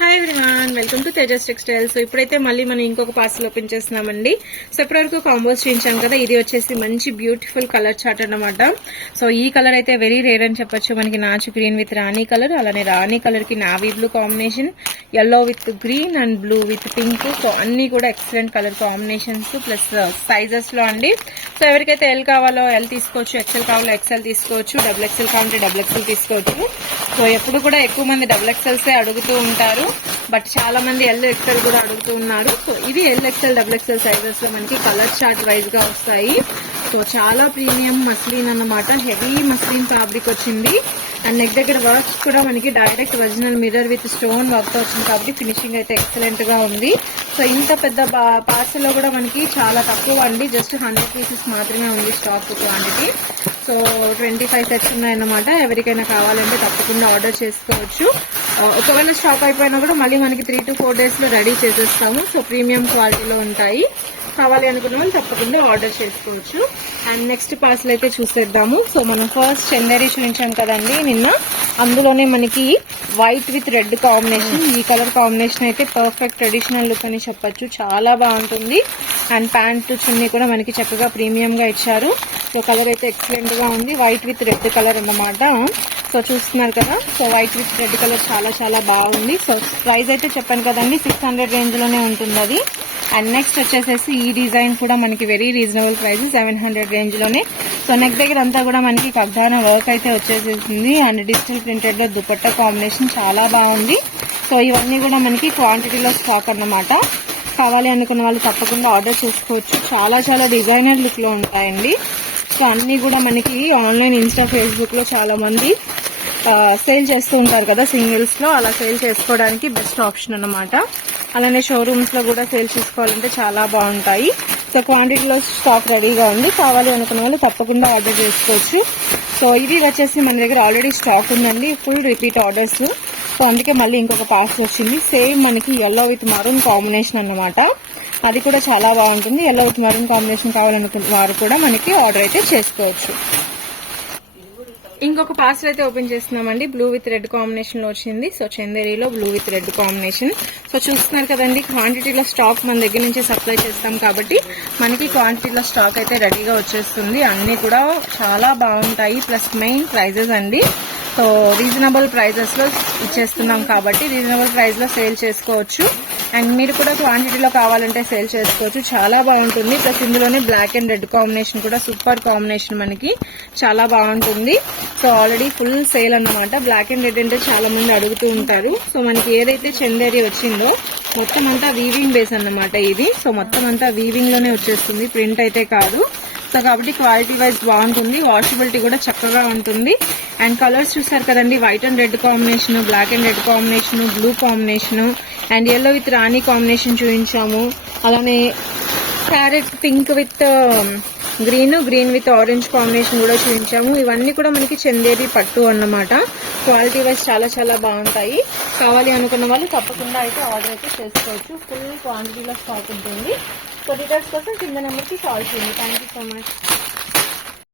Hi everyone, welcome to Tejas textiles. So ఇప్పుడైతే మళ్ళీ మనం ఇంకొక పార్సల్ ఓపెన్ చేస్తున్నామండి. సో ఇప్పటివరకు కాంబోస్ చూపించాం కదా, ఇది వచ్చేసి మంచి బ్యూటిఫుల్ కలర్ చార్ట్ అన్నమాట. సో ఈ కలర్ అయితే వెరీ రేర్ అని చెప్పొచ్చు. మనకి నాచు గ్రీన్ విత్ రాణి కలర్, అలానే రాణి కలర్ కి navy blue combination, yellow with green and blue with pink. So అన్ని కూడా excellent colour combinations plus sizes లో అండి. సో ఎవరికైతే ఎల్ కావాలో ఎల్ తీసుకోవచ్చు, ఎక్సెల్ కావాలో ఎక్సెల్ తీసుకోవచ్చు, డబుల్ ఎక్సెల్ కావాలంటే డబుల్ ఎక్సెల్ తీసుకోవచ్చు. సో ఎప్పుడు కూడా ఎక్కువ మంది డబుల్ ఎక్సెల్సే అడుగుతూ ఉంటారు, బట్ చాలా మంది ఎల్ ఎక్సెల్ కూడా అడుగుతూ ఉన్నారు. సో ఇవి L XL double XL sizes లో మనకి కలర్ చార్ట్ వైజ్ గా వస్తాయి. సో చాలా ప్రీమియం మస్లిన్ అన్నమాట, హెవీ మస్లిన్ ఫ్యాబ్రిక్ వచ్చింది. అండ్ నెక్ దగ్గర వర్క్ కూడా మనకి direct original mirror with stone work తో వచ్చింది కాబట్టి ఫినిషింగ్ అయితే ఎక్సలెంట్ గా ఉంది. సో ఇంత పెద్ద పార్సల్ లో కూడా మనకి చాలా తక్కువ అండి, జస్ట్ 100 పీసెస్ మాత్రమే ఉంది స్టాక్ క్వాంటిటీ. సో 25 సెట్స్ ఉన్నాయన్నమాట. ఎవరికైనా కావాలంటే తప్పకుండా ఆర్డర్ చేసుకోవచ్చు. ఒకవేళ స్టాక్ అయిపోయినా కూడా మళ్ళీ మనకి 3 to 4 days లో రెడీ చేసేస్తాము. సో ప్రీమియం క్వాలిటీలో ఉంటాయి. కావాలి అనుకున్న వాళ్ళు తప్పకుండా ఆర్డర్ చేసుకోవచ్చు. అండ్ నెక్స్ట్ పార్సల్ అయితే చూసేద్దాము. సో మనం ఫస్ట్ చందేరి చూపించాం కదండి నిన్న, అందులోనే మనకి వైట్ విత్ రెడ్ కాంబినేషన్. ఈ కలర్ కాంబినేషన్ అయితే పర్ఫెక్ట్ ట్రెడిషనల్ లుక్ అని చెప్పొచ్చు, చాలా బాగుంటుంది. అండ్ ప్యాంట్ చున్నీ కూడా మనకి చక్కగా ప్రీమియం గా ఇచ్చారు. సో కలర్ అయితే ఎక్సలెంట్ గా ఉంది, వైట్ విత్ రెడ్ కలర్ అన్నమాట. సో చూస్తున్నారు కదా, so white with red colour చాలా చాలా బాగుంది. సో ప్రైస్ అయితే చెప్పాను కదండి, 600 రేంజ్ లోనే ఉంటుంది అది. అండ్ నెక్స్ట్ వచ్చేసేసి ఈ డిజైన్ కూడా మనకి వెరీ రీజనబుల్ ప్రైస్, 700 రేంజ్ లోనే. సో నెక్ దగ్గర అంతా కూడా మనకి కగ్గాన వర్క్ అయితే వచ్చేసేసింది. అండ్ డిజిటల్ ప్రింటెడ్ లో దుపట్టా కాంబినేషన్ చాలా బాగుంది. సో ఇవన్నీ కూడా మనకి క్వాంటిటీలో స్టాక్ అన్నమాట. కావాలి అనుకున్న వాళ్ళు తప్పకుండా ఆర్డర్ చేసుకోవచ్చు. చాలా చాలా డిజైనర్ లుక్ లో ఉంటాయండి. సో అన్ని కూడా మనకి ఆన్లైన్, ఇన్స్టా, ఫేస్బుక్ లో చాలా మంది సేల్ చేస్తూ ఉంటారు కదా సింగిల్స్ లో, అలా సేల్ చేసుకోవడానికి బెస్ట్ ఆప్షన్ అన్నమాట. అలానే షోరూమ్స్ లో కూడా సేల్ చేసుకోవాలంటే చాలా బాగుంటాయి. సో క్వాంటిటీలో స్టాక్ రెడీగా ఉంది, కావాలి అనుకున్న వాళ్ళు తప్పకుండా ఆర్డర్ చేసుకోవచ్చు. సో ఇది వచ్చేసి మన దగ్గర ఆల్రెడీ స్టాక్ ఉందండి, ఫుల్ రిపీట్ ఆర్డర్స్. సో అందుకే మళ్ళీ ఇంకొక పార్సల్ వచ్చింది. సేమ్ మనకి ఎల్లో విత్ మరూన్ కాంబినేషన్ అన్నమాట. అది కూడా చాలా బాగుంటుంది. ఎల్లో విత్ మరూన్ కాంబినేషన్ కావాలనుకున్న వారు కూడా మనకి ఆర్డర్ అయితే చేసుకోవచ్చు. ఇంకొక పార్సల్ అయితే ఓపెన్ చేస్తున్నామండి, బ్లూ విత్ రెడ్ కాంబినేషన్ లో వచ్చింది. సో చందేరిలో blue with red combination. So చూస్తున్నారు కదండి, క్వాంటిటీలో స్టాక్ మన దగ్గర నుంచి సప్లై చేస్తాం కాబట్టి మనకి క్వాంటిటీలో స్టాక్ అయితే రెడీగా వచ్చేస్తుంది. అన్ని కూడా చాలా బాగుంటాయి, ప్లస్ మెయిన్ ప్రైజెస్ అండి. సో రీజనబుల్ ప్రైజెస్ లో ఇచ్చేస్తున్నాం కాబట్టి రీజనబుల్ ప్రైస్ లో సేల్ చేసుకోవచ్చు. అండ్ మీరు కూడా క్వాంటిటీలో కావాలంటే సేల్ చేసుకోవచ్చు, చాలా బాగుంటుంది. ప్లస్ ఇందులోనే బ్లాక్ అండ్ రెడ్ కాంబినేషన్ కూడా సూపర్ కాంబినేషన్, మనకి చాలా బాగుంటుంది. సో ఆల్రెడీ ఫుల్ సేల్ అన్నమాట. బ్లాక్ అండ్ రెడ్ అంటే చాలా మంది అడుగుతూ ఉంటారు. సో మనకి ఏదైతే చందేరి వచ్చిందో మొత్తం అంతా వీవింగ్ బేస్ అన్నమాట ఇది. సో మొత్తం అంతా వీవింగ్ లోనే వచ్చేస్తుంది, ప్రింట్ అయితే కాదు. సో కాబట్టి క్వాలిటీ వైజ్ బాగుంటుంది, వాషబిలిటీ కూడా చక్కగా ఉంటుంది. అండ్ కలర్స్ చూసారు కదండి, white and red combination, black and red combination, blue combination, and yellow with రాణి కాంబినేషన్ చూపించాము. అలానే carrot pink with green, green with orange combination కూడా చూపించాము. ఇవన్నీ కూడా మనకి చందేరి పట్టు అన్నమాట. క్వాలిటీ వైజ్ చాలా చాలా బాగుంటాయి. కావాలి అనుకున్న వాళ్ళు తప్పకుండా అయితే ఆర్డర్ అయితే చేసుకోవచ్చు. ఫుల్ క్వాంటిటీలో స్టాక్ ఉంటుంది. సో డీటెయిల్స్ కోసం కింద నెంబర్కి కాల్ చేయండి. Thank you so much.